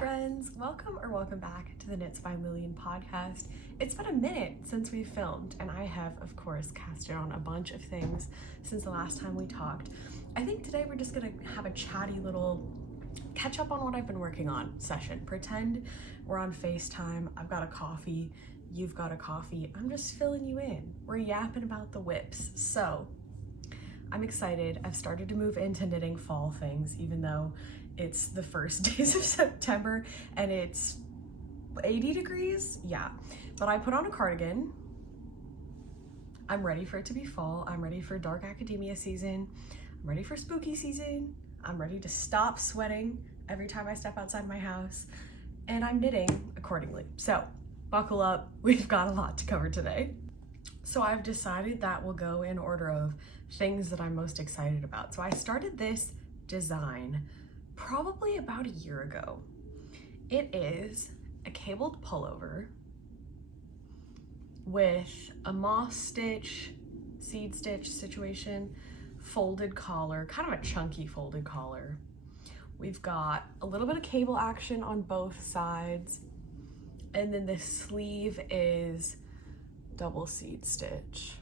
friends, welcome back to the Knits by Lillian podcast. It's been a minute since we filmed, and I have of course casted on a bunch of things since the last time we talked. I think today we're just gonna have a chatty little catch up on what I've been working on session. Pretend we're on FaceTime, I've got a coffee, you've got a coffee, I'm just filling you in. We're yapping about the whips. So I'm excited. I've started to move into knitting fall things, even though it's the first days of September and it's 80 degrees. Yeah, but I put on a cardigan. I'm ready for it to be fall. I'm ready for dark academia season. I'm ready for spooky season. I'm ready to stop sweating every time I step outside my house, and I'm knitting accordingly. So buckle up, we've got a lot to cover today. So I've decided that we'll go in order of things that I'm most excited about. So I started this design probably about a year ago. It is a cabled pullover with a moss stitch, seed stitch situation, folded collar, kind of a chunky folded collar. We've got a little bit of cable action on both sides, and then the sleeve is double seed stitch.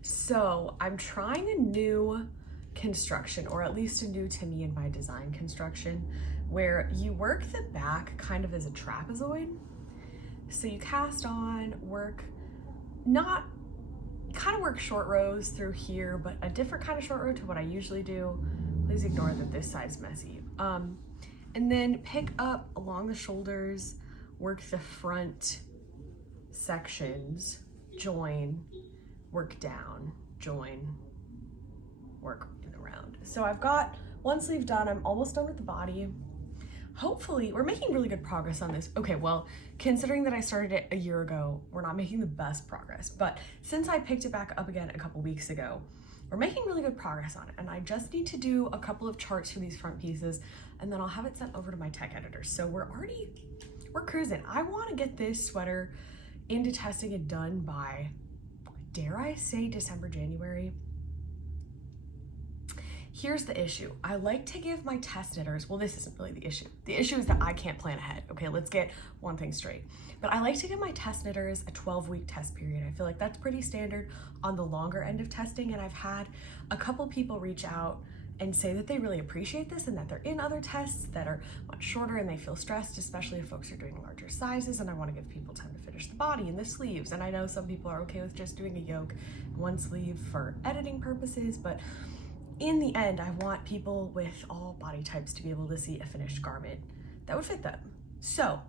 So I'm trying a new construction, or at least a new to me in my design construction, where you work the back kind of as a trapezoid. So you cast on, work short rows through here, but a different kind of short row to what I usually do. Please ignore that this side's messy. And then pick up along the shoulders, work the front sections, join, work down, join, work in the round. So I've got one sleeve done. I'm almost done with the body. Hopefully, we're making really good progress on this. Okay, well, considering that I started it a year ago, we're not making the best progress, but since I picked it back up again a couple weeks ago, we're making really good progress on it. And I just need to do a couple of charts for these front pieces, and then I'll have it sent over to my tech editor. So we're cruising. I want to get this sweater into testing and done by, dare I say, December, January. Here's the issue. I like to give my test knitters, well, this isn't really the issue. The issue is that I can't plan ahead. Okay, let's get one thing straight. But I like to give my test knitters a 12-week test period. I feel like that's pretty standard on the longer end of testing, and I've had a couple people reach out and say that they really appreciate this and that they're in other tests that are much shorter and they feel stressed, especially if folks are doing larger sizes, and I want to give people time to finish the body and the sleeves. And I know some people are okay with just doing a yoke and one sleeve for editing purposes, but in the end, I want people with all body types to be able to see a finished garment that would fit them. So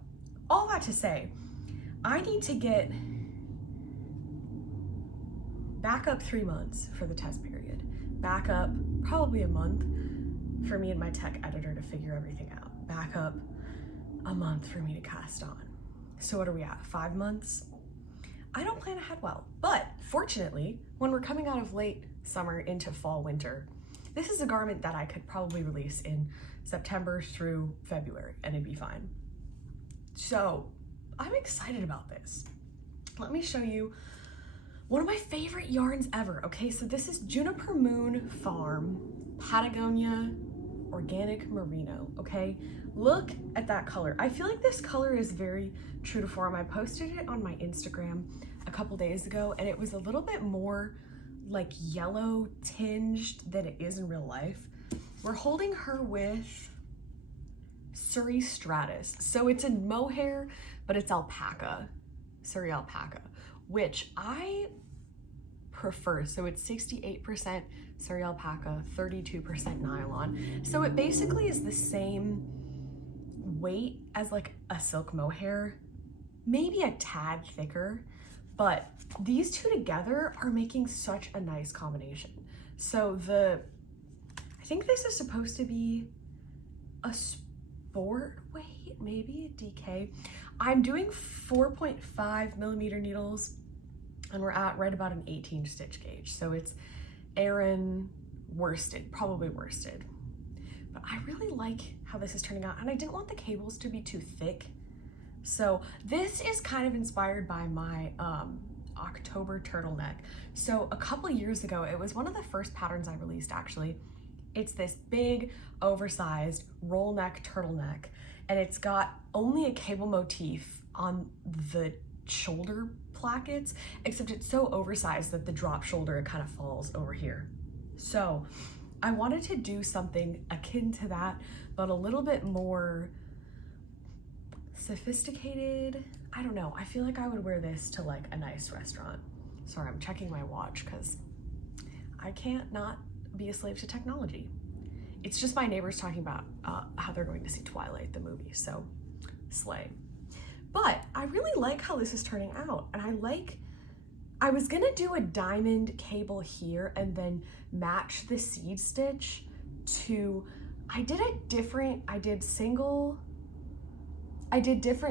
all that to say, I need to get back up 3 months for the test period, back up probably a month for me and my tech editor to figure everything out, back up a month for me to cast on. So what are we at, 5 months? I don't plan ahead well, but fortunately, when we're coming out of late summer into fall, winter, this is a garment that I could probably release in September through February and it'd be fine. So I'm excited about this. Let me show you one of my favorite yarns ever. Okay, so this is Juniper Moon Farm Patagonia Organic Merino. Okay, look at that color. I feel like this color is very true to form. I posted it on my Instagram a couple days ago, and it was a little bit more like yellow tinged than it is in real life. We're holding her with Surrey Stratus. So it's a mohair, but it's alpaca, Surrey alpaca, which I prefer. So it's 68% Surrey alpaca, 32% nylon. So it basically is the same weight as like a silk mohair, maybe a tad thicker, but these two together are making such a nice combination. So I think this is supposed to be a sport weight, maybe a DK. I'm doing 4.5 millimeter needles, and we're at right about an 18 stitch gauge. So it's Aran worsted, probably worsted. But I really like how this is turning out, and I didn't want the cables to be too thick. So this is kind of inspired by my October turtleneck. So a couple years ago, it was one of the first patterns I released actually. It's this big, oversized roll neck turtleneck, and it's got only a cable motif on the shoulder plackets, except it's so oversized that the drop shoulder, it kind of falls over here. So I wanted to do something akin to that, but a little bit more sophisticated. I don't know, I feel like I would wear this to like a nice restaurant. Sorry, I'm checking my watch because I can't not be a slave to technology. It's just my neighbors talking about how they're going to see Twilight, the movie, so slay. But I really like how this is turning out, and I was gonna do a diamond cable here and then match the seed stitch to, I did different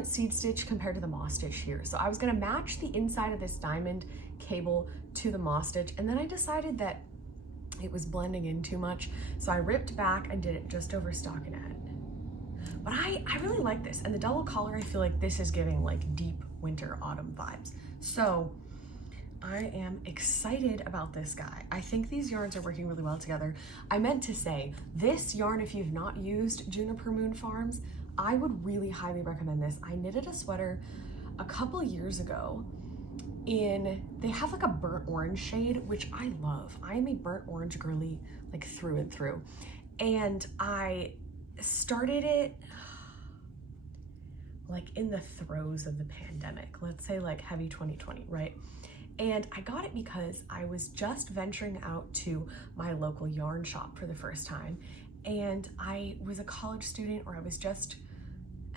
seed stitch compared to the moss stitch here. So I was gonna match the inside of this diamond cable to the moss stitch, and then I decided that it was blending in too much, so I ripped back and did it just over stockinette. But I really like this, and the double collar, I feel like this is giving like deep winter autumn vibes. So I am excited about this guy. I think these yarns are working really well together. I meant to say, this yarn, if you've not used Juniper Moon Farms, I would really highly recommend this. I knitted a sweater a couple years ago they have like a burnt orange shade, which I love. I am a burnt orange girly, like through and through. And I started it like in the throes of the pandemic, let's say like heavy 2020, right? And I got it because I was just venturing out to my local yarn shop for the first time. And I was a college student, or I was just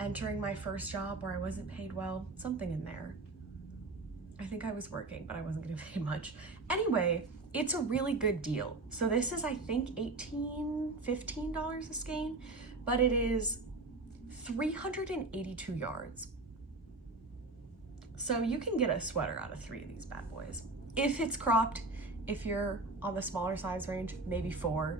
entering my first job where I wasn't paid well, something in there. I think I was working, but I wasn't gonna pay much. Anyway, it's a really good deal. So this is, I think, $15 a skein, but it is 382 yards. So you can get a sweater out of 3 of these bad boys. If it's cropped, if you're on the smaller size range, maybe 4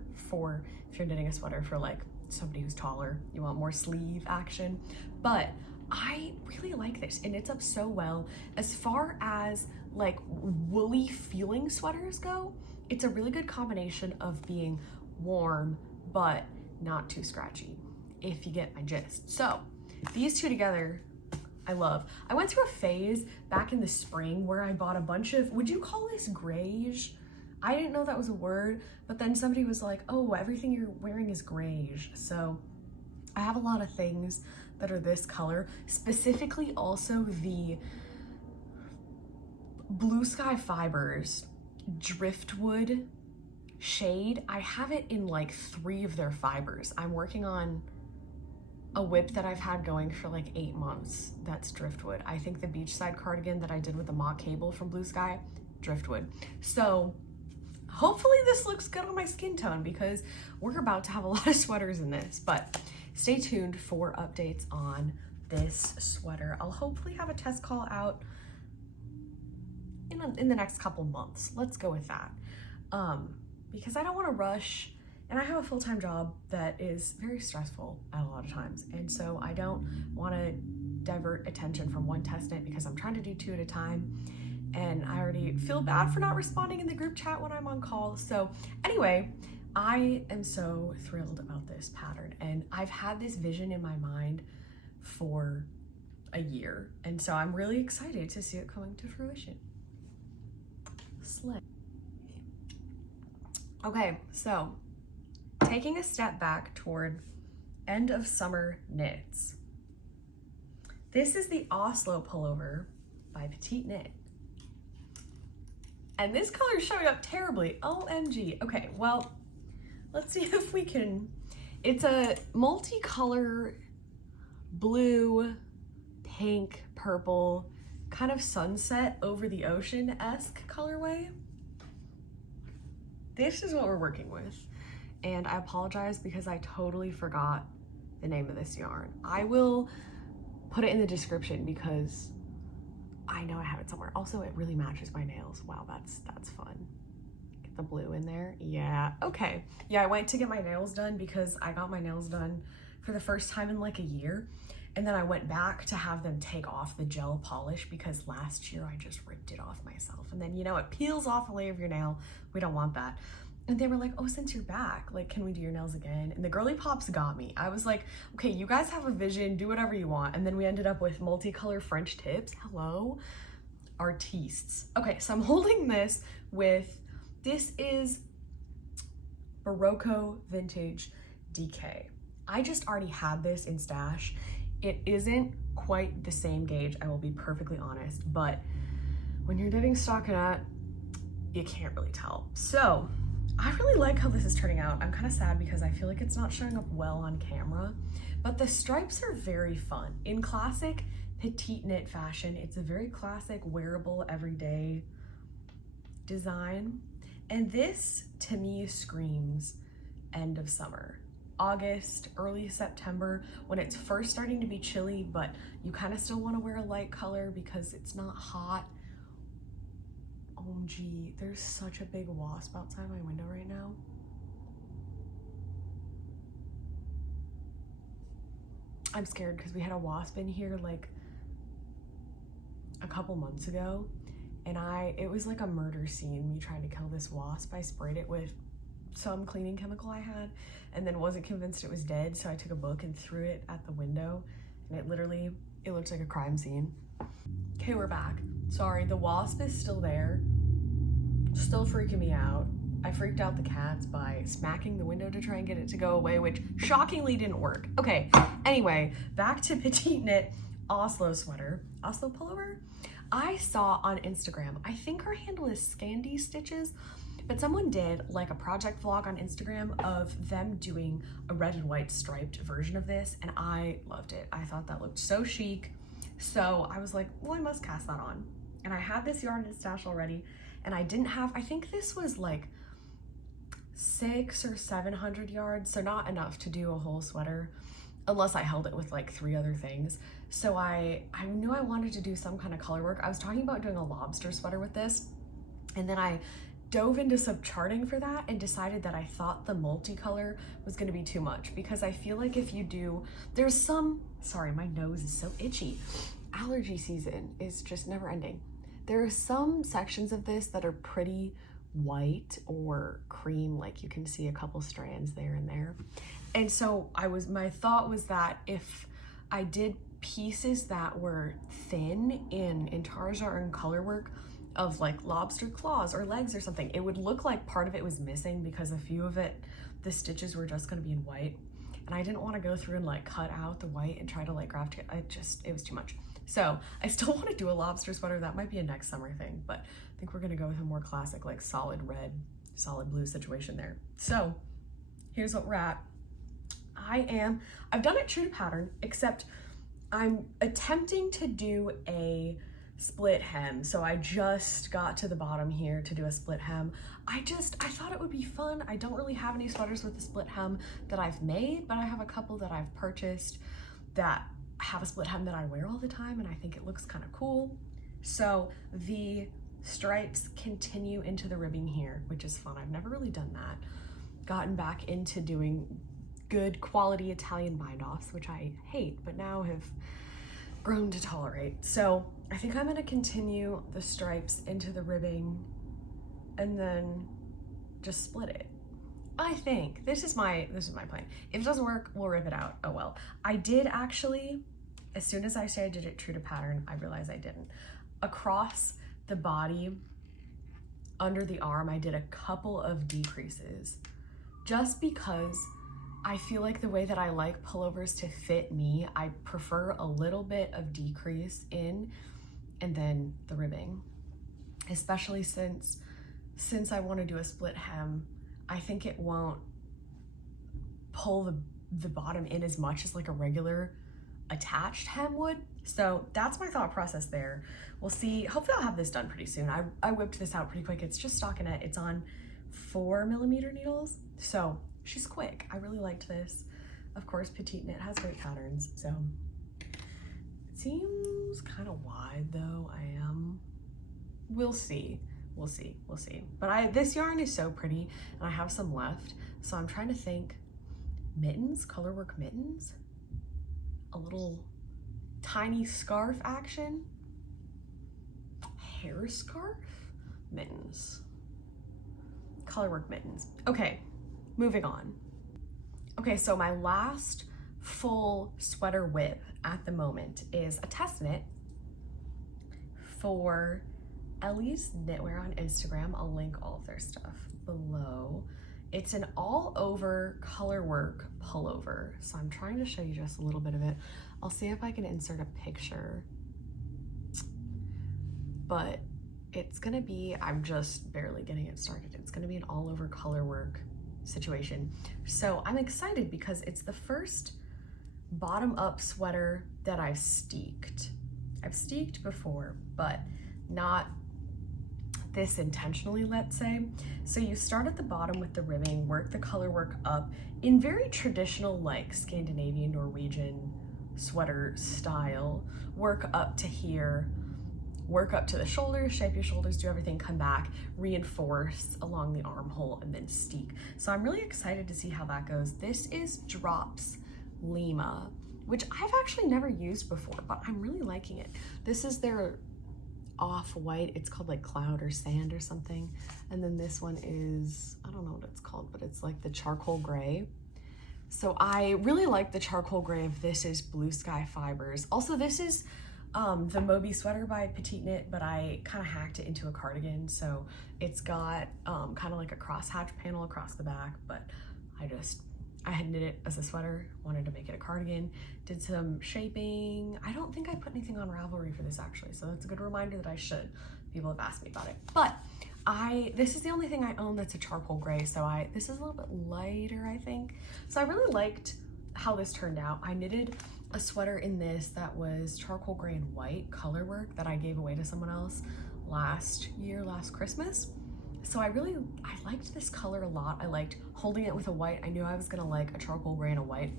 if you're knitting a sweater for like somebody who's taller, you want more sleeve action. But I really like this, and it's up so well. As far as like woolly feeling sweaters go, it's a really good combination of being warm but not too scratchy, if you get my gist. So these two together, I love. I went through a phase back in the spring where I bought a bunch of, would you call this grayish? I didn't know that was a word, but then somebody was like, oh, everything you're wearing is grayish. So I have a lot of things that are this color, specifically also the Blue Sky Fibers driftwood shade. I have it in like 3 of their fibers. I'm working on a whip that I've had going for like 8 months that's driftwood. I think the beachside cardigan that I did with the mock cable from Blue Sky, driftwood. So hopefully this looks good on my skin tone, because we're about to have a lot of sweaters in this. But stay tuned for updates on this sweater. I'll hopefully have a test call out in the next couple months. Let's go with that. Because I don't want to rush, and I have a full-time job that is very stressful at a lot of times. And so I don't want to divert attention from one test knit because I'm trying to do 2 at a time. And I already feel bad for not responding in the group chat when I'm on call. So anyway, I am so thrilled about this pattern, and I've had this vision in my mind for a year. And so I'm really excited to see it coming to fruition. Slay. Okay, so taking a step back toward end of summer knits. This is the Oslo pullover by Petite Knit. And this color is showing up terribly. OMG. Okay, well, let's see if we can. It's a multicolor blue, pink, purple, kind of sunset over the ocean-esque colorway. This is what we're working with. And I apologize because I totally forgot the name of this yarn. I will put it in the description because I know I have it somewhere. Also, it really matches my nails. Wow, that's fun. Get the blue in there. Yeah, okay. Yeah, I went to get my nails done because I got my nails done for the first time in like a year. And then I went back to have them take off the gel polish because last year I just ripped it off myself. And then, you know, it peels off a layer of your nail. We don't want that. And they were like, oh, since you're back, like, can we do your nails again? And the girly pops got me. I was like, okay, you guys have a vision, do whatever you want. And then we ended up with multicolor French tips. Hello, artistes. Okay, so I'm holding this this is Barocco Vintage DK. I just already had this in stash. It isn't quite the same gauge, I will be perfectly honest, but when you're knitting stockinette, you can't really tell. So I really like how this is turning out. I'm kind of sad because I feel like it's not showing up well on camera, but the stripes are very fun. In classic petite knit fashion, it's a very classic, wearable, everyday design. And this, to me, screams end of summer. August, early September, when it's first starting to be chilly, but you kind of still want to wear a light color because it's not hot. OMG, there's such a big wasp outside my window right now. I'm scared because we had a wasp in here like a couple months ago, and it was like a murder scene, me trying to kill this wasp. I sprayed it with some cleaning chemical I had and then wasn't convinced it was dead, so I took a book and threw it at the window, and it looked like a crime scene. Okay, we're back. Sorry, the wasp is still there, still freaking me out. I freaked out the cats by smacking the window to try and get it to go away, which shockingly didn't work. Okay, anyway, back to petite knit Oslo sweater, Oslo pullover. I saw on Instagram, I think her handle is Scandy Stitches, but someone did like a project vlog on Instagram of them doing a red and white striped version of this, and I loved it. I thought that looked so chic. So I was like, well, I must cast that on. And I had this yarn in stash already, and I didn't have, I think this was like 600 or 700 yards, so not enough to do a whole sweater unless I held it with like 3 other things. So I knew I wanted to do some kind of color work. I was talking about doing a lobster sweater with this, and then I dove into subcharting for that and decided that I thought the multicolor was going to be too much, because I feel like if you do, there's some, sorry, my nose is so itchy. Allergy season is just never ending. There are some sections of this that are pretty white or cream, like you can see a couple strands there and there. And so my thought was that if I did pieces that were thin in tarja or in color work of like lobster claws or legs or something, it would look like part of it was missing because a few of it, the stitches were just going to be in white. And I didn't want to go through and like cut out the white and try to like graft it. It was too much. So I still want to do a lobster sweater. That might be a next summer thing, but I think we're going to go with a more classic, like solid red, solid blue situation there. So here's what we're at. I've done it true to pattern, except I'm attempting to do a split hem. So I just got to the bottom here to do a split hem. I thought it would be fun. I don't really have any sweaters with a split hem that I've made, but I have a couple that I've purchased that have a split hem that I wear all the time, and I think it looks kind of cool. So the stripes continue into the ribbing here, which is fun. I've never really done that. Gotten back into doing good quality Italian bind-offs, which I hate, but now have grown to tolerate. So I think I'm gonna continue the stripes into the ribbing and then just split it. I think this is my plan. If it doesn't work, we'll rip it out. Oh well. I did actually, as soon as I said I did it true to pattern, I realized I didn't. Across the body, under the arm, I did a couple of decreases just because I feel like the way that I like pullovers to fit me, I prefer a little bit of decrease in and then the ribbing, especially since I want to do a split hem. I think it won't pull the bottom in as much as like a regular attached hem would. So that's my thought process there. We'll see. Hopefully I'll have this done pretty soon. I whipped this out pretty quick. It's just stockinette. It's on 4mm needles. So she's quick. I really liked this. Of course, petite knit has great patterns. So it seems kind of wide though. We'll see. We'll see. But this yarn is so pretty and I have some left. So I'm trying to think mittens, colorwork mittens, a little tiny scarf action, hair scarf, mittens. colorwork mittens. Okay, moving on. Okay, so my last full sweater whip at the moment is a test knit for Ellie's Knitwear on Instagram. I'll link all of their stuff below. It's an all over colorwork pullover. So I'm trying to show you just a little bit of it. I'll see if I can insert a picture, but it's gonna be, I'm just barely getting it started. It's gonna be an all over colorwork situation. So I'm excited because it's the first bottom up sweater that I've steeked. I've steeked before, but not this intentionally, let's say. So you start at the bottom with the ribbing, work the color work up in very traditional like Scandinavian, Norwegian sweater style, work up to here, work up to the shoulders, shape your shoulders, do everything, come back, reinforce along the armhole, and then steek. So I'm really excited to see how that goes. This is Drops Lima, which I've actually never used before, but I'm really liking it. This is their off-white, it's called like Cloud or Sand or something. And then this one is, I don't know what it's called, but it's like the charcoal gray. So I really like the charcoal gray of this is Blue Sky Fibers. Also, this is the Moby sweater by Petite Knit, but I kind of hacked it into a cardigan. So it's got kind of like a crosshatch panel across the back, but I had knit it as a sweater, wanted to make it a cardigan, did some shaping. I don't think I put anything on Ravelry for this actually, so that's a good reminder that I should. People have asked me about it. But this is the only thing I own that's a charcoal gray, so this is a little bit lighter, I think. So I really liked how this turned out. I knitted a sweater in this that was charcoal gray and white color work that I gave away to someone else last Christmas. So I liked this color a lot. I liked holding it with a white. I knew I was gonna like a charcoal gray and a white.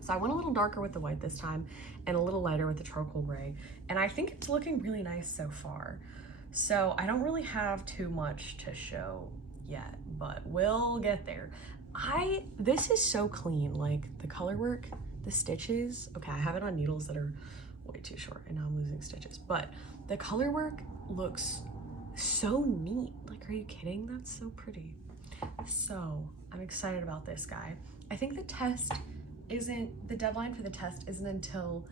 So I went a little darker with the white this time and a little lighter with the charcoal gray. And I think it's looking really nice so far. So I don't really have too much to show yet, but we'll get there. This is so clean, like the color work, the stitches. Okay, I have it on needles that are way too short and now I'm losing stitches, but the color work looks so neat. Like, are you kidding? That's so pretty. So I'm excited about this guy. I think the deadline for the test isn't until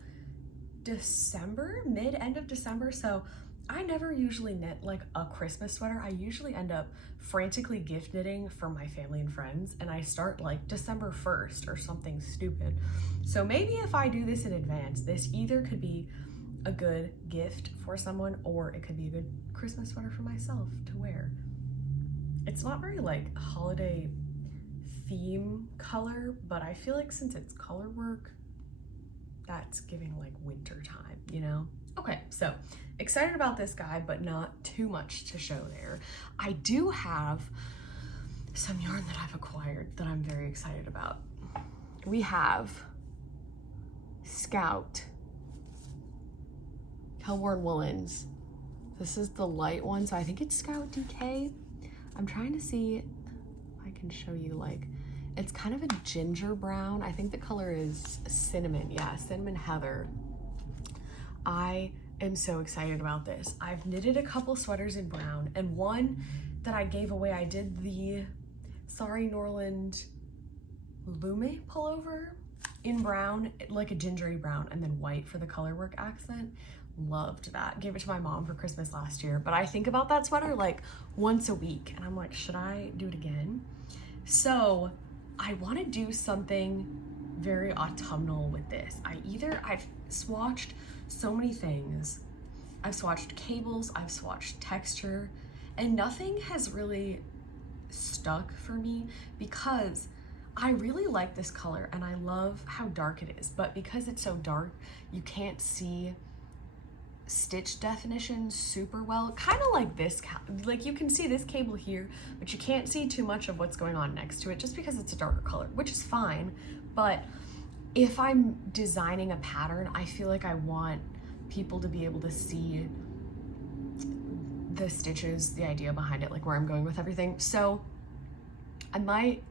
December, end of December. So I never usually knit like a Christmas sweater. I usually end up frantically gift knitting for my family and friends, and I start like December 1st or something stupid. So maybe if I do this in advance, this either could be a good gift for someone or it could be a good Christmas sweater for myself to wear. It's not very like holiday theme color, but I feel like since it's color work, that's giving like winter time, you know? Okay, so excited about this guy, but not too much to show there. I do have some yarn that I've acquired that I'm very excited about. We have Scout Kelbourne woolens. This is the light one, so I think it's Scout DK. I'm trying to see if I can show you, like, it's kind of a ginger brown. I think the color is cinnamon. Yeah, cinnamon heather. I am so excited about this. I've knitted a couple sweaters in brown, and one that I gave away, I did the Sorry Norland Lume pullover in brown, like a gingery brown, and then white for the color work accent. Loved that. Gave it to my mom for Christmas last year, but I think about that sweater like once a week, and I'm like, should I do it again? So I want to do something very autumnal with this. I've swatched so many things. I've swatched cables, I've swatched texture, and nothing has really stuck for me because I really like this color and I love how dark it is, but because it's so dark, you can't see stitch definition super well. Kind of like this, like you can see this cable here, but you can't see too much of what's going on next to it just because it's a darker color, which is fine. But if I'm designing a pattern, I feel like I want people to be able to see the stitches, the idea behind it, like where I'm going with everything. So I might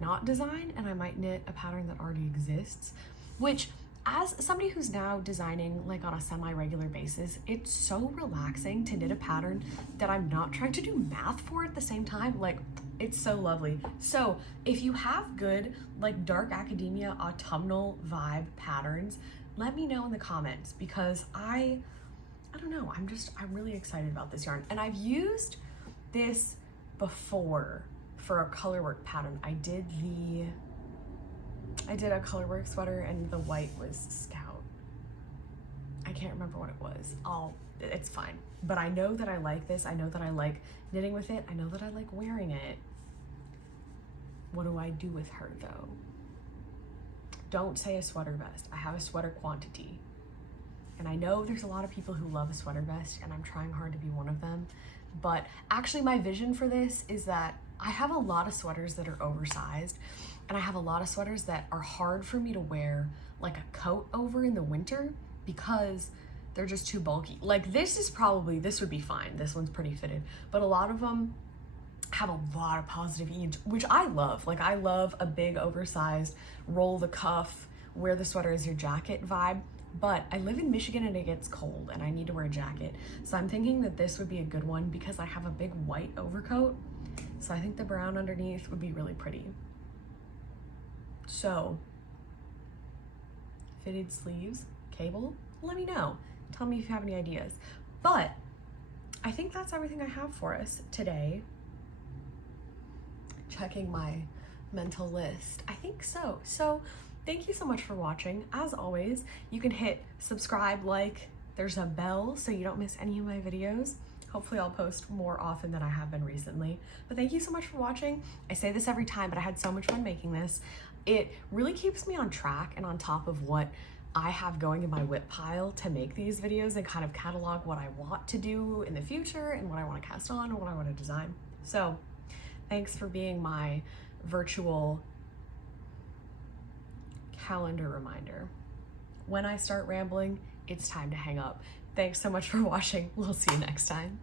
not design and I might knit a pattern that already exists, which as somebody who's now designing like on a semi-regular basis, it's so relaxing to knit a pattern that I'm not trying to do math for at the same time. Like, it's so lovely. So if you have good like dark academia autumnal vibe patterns, let me know in the comments, because I don't know, I'm really excited about this yarn. And I've used this before for a colorwork pattern. I did a colorwork sweater and the white was Scout. I can't remember what it was. It's fine. But I know that I like this. I know that I like knitting with it. I know that I like wearing it. What do I do with her though? Don't say a sweater vest. I have a sweater quantity. And I know there's a lot of people who love a sweater vest, and I'm trying hard to be one of them. But actually my vision for this is that I have a lot of sweaters that are oversized, and I have a lot of sweaters that are hard for me to wear like a coat over in the winter because they're just too bulky. Like this would be fine. This one's pretty fitted, but a lot of them have a lot of positive ease, which I love. Like I love a big oversized roll the cuff, wear the sweater as your jacket vibe. But I live in Michigan and it gets cold and I need to wear a jacket. So I'm thinking that this would be a good one because I have a big white overcoat. So I think the brown underneath would be really pretty. So, fitted sleeves, cable, let me know. Tell me if you have any ideas. But I think that's everything I have for us today. Checking my mental list. I think so. So thank you so much for watching. As always, you can hit subscribe, like, there's a bell so you don't miss any of my videos. Hopefully I'll post more often than I have been recently. But thank you so much for watching. I say this every time, but I had so much fun making this. It really keeps me on track and on top of what I have going in my whip pile to make these videos and kind of catalog what I want to do in the future and what I want to cast on and what I want to design. So thanks for being my virtual calendar reminder. When I start rambling, it's time to hang up. Thanks so much for watching. We'll see you next time.